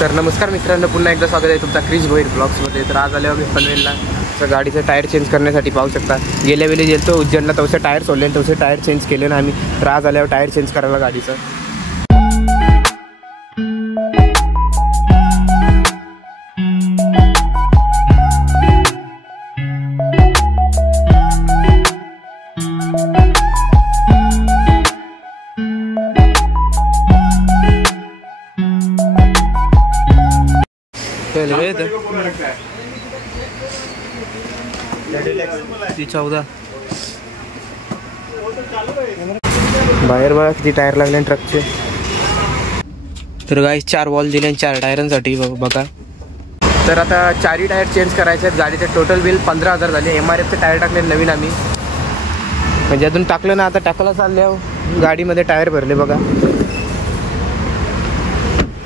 तर नमस्कार मित्रांनो, पुन्हा एकदा स्वागत आहे तुमचा क्रिश भोईर ब्लॉग्समध्ये. तर आज आल्यावर मी पनवेलला तर गाडीचं टायर चेंज करण्यासाठी पाहू शकता. गेल्या वेळी गेलो उज्जैनला तवसे टायर सोडले, तवसे टायर चेंज केले ना आम्ही. तर आज आल्यावर टायर चेंज करायला गाडीचं. बाहेर बघा किती टायर लागले ट्रकचे. तर गाईस 4 वॉल दिले 4 टायरांसाठी बघा. तर आता 4ही टायर चेंज करायचे आहेत. गाडीचे टोटल बिल 15,000 झाले. MRFचे टायर टाकले नवीन आम्ही, म्हणजे अजून टाकलं ना, आता टाकायला चालले. गाडीमध्ये टायर भरले बघा.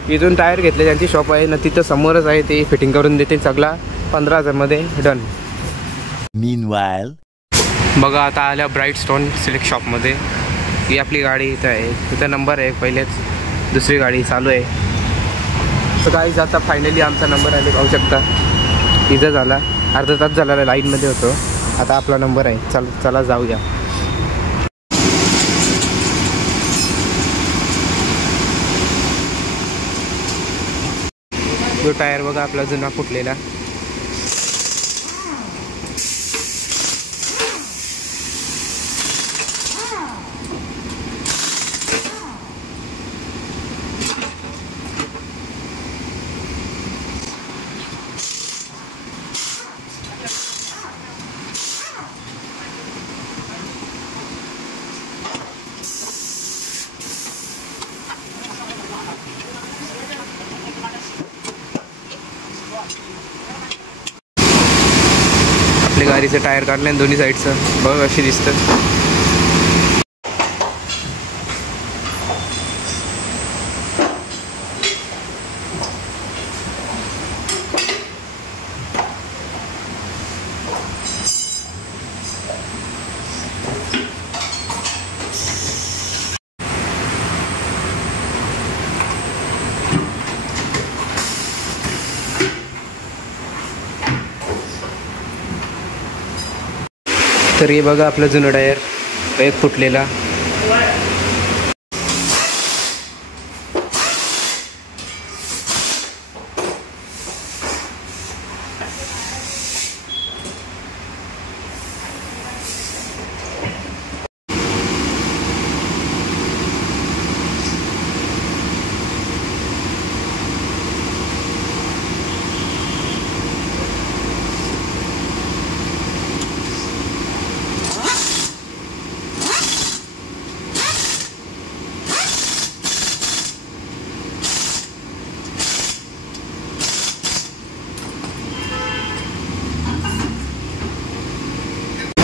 इथून टायर घेतले, ज्यांची शॉप आहे ना तिथं समोरच आहे, ते फिटिंग करून देते. सगळा 15,000 मध्ये डन. मीनवाइल बघा आता आल्या ब्राईट स्टोन सिलेक्ट शॉपमध्ये. ही आपली गाडी इथं आहे, तिथं नंबर आहे, पहिलेच दुसरी गाडी चालू आहे. तर गाईज आता फायनली आमचा नंबर आले, पाहू शकता. इथं झाला, अर्धा तास झाला लाईनमध्ये होतो. आता आपला नंबर आहे. चला जाऊया. जो टायर बघा आपला जुना फुटलेला. आपल्या गाडीचं टायर काढलं दोन्ही साईडचं, बघ अशी दिसतं. तर हे बघा आपलं जुनं टायर, एक फुटलेला.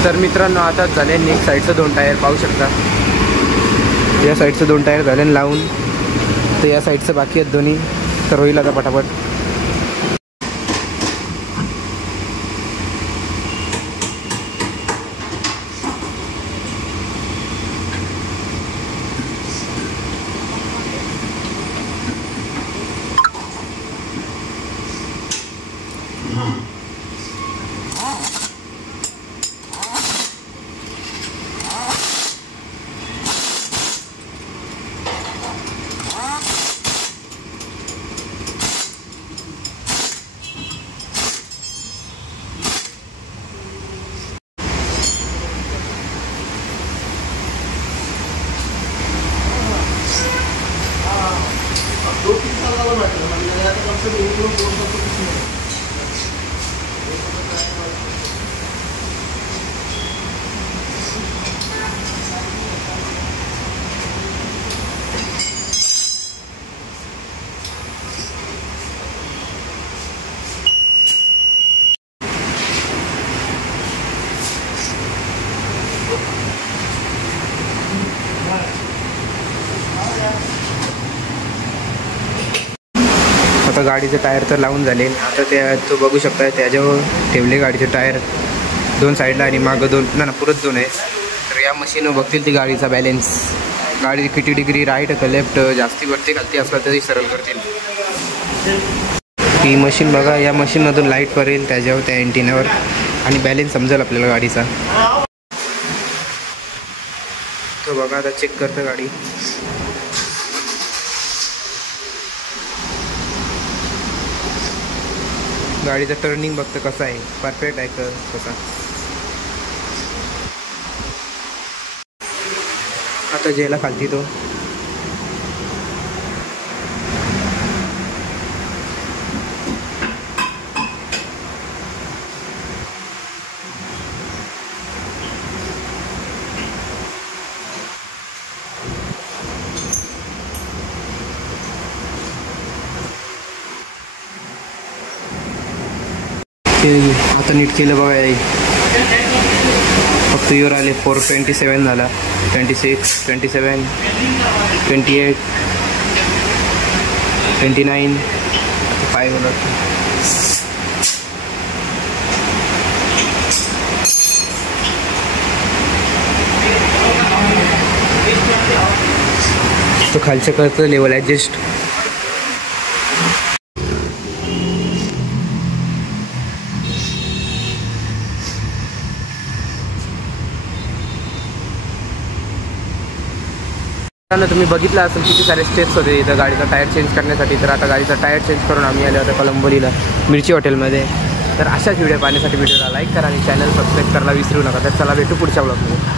तर मित्रांनो आता झाले एक साईडचं 2 टायर, पाहू शकता. या साईडचं 2 टायर झाले लावून, तर या साईडचं बाकी आहेत दोन्ही. तर होईल आता पटापट. आता गाडीचे टायर तर लावून झाले. आता तो बघू शकता, त्याच्यावर ठेवले गाडीचे टायर 2 साईडला आणि मागं 2 ना पुरत 2 आहे. तर या मशीनवर बघतील ती गाडीचा बॅलेन्स, गाडी किती डिग्री राईट का लेफ्ट, जास्ती वरती खालती असला तरी सरळ करतील. ही मशीन बघा, या मशीनमधून लाईट वरेल त्याच्यावर त्या अँटिनावर आणि बॅलेन्स समजेल आपल्याला गाडीचा. तो बघा आता चेक करतो गाडी. गाडीचं टर्निंग बघतं कसं आहे, परफेक्ट आहे का कसा. आता जेला खालती तो. आता नीट केलं बघा. फक्त युअर आले 427 झाला, 26, 27, 28, 29, 5 होणार. तो खालचं करतं लेवल ॲडजस्ट. तुम्ही बघितलं असेल किती सारे स्टेप्स होते इथं गाडीचा टायर चेंज करण्यासाठी. तर आता गाडीचा टायर चेंज करून आम्ही आलो होतो कलंबोलीला मिरची हॉटेलमध्ये. तर अशाच व्हिडिओ पाहण्यासाठी व्हिडिओला लाईक करा आणि चॅनल सबस्क्राईब करायला विसरू नका. तर चला भेटू पुढच्या ब्लॉगमध्ये.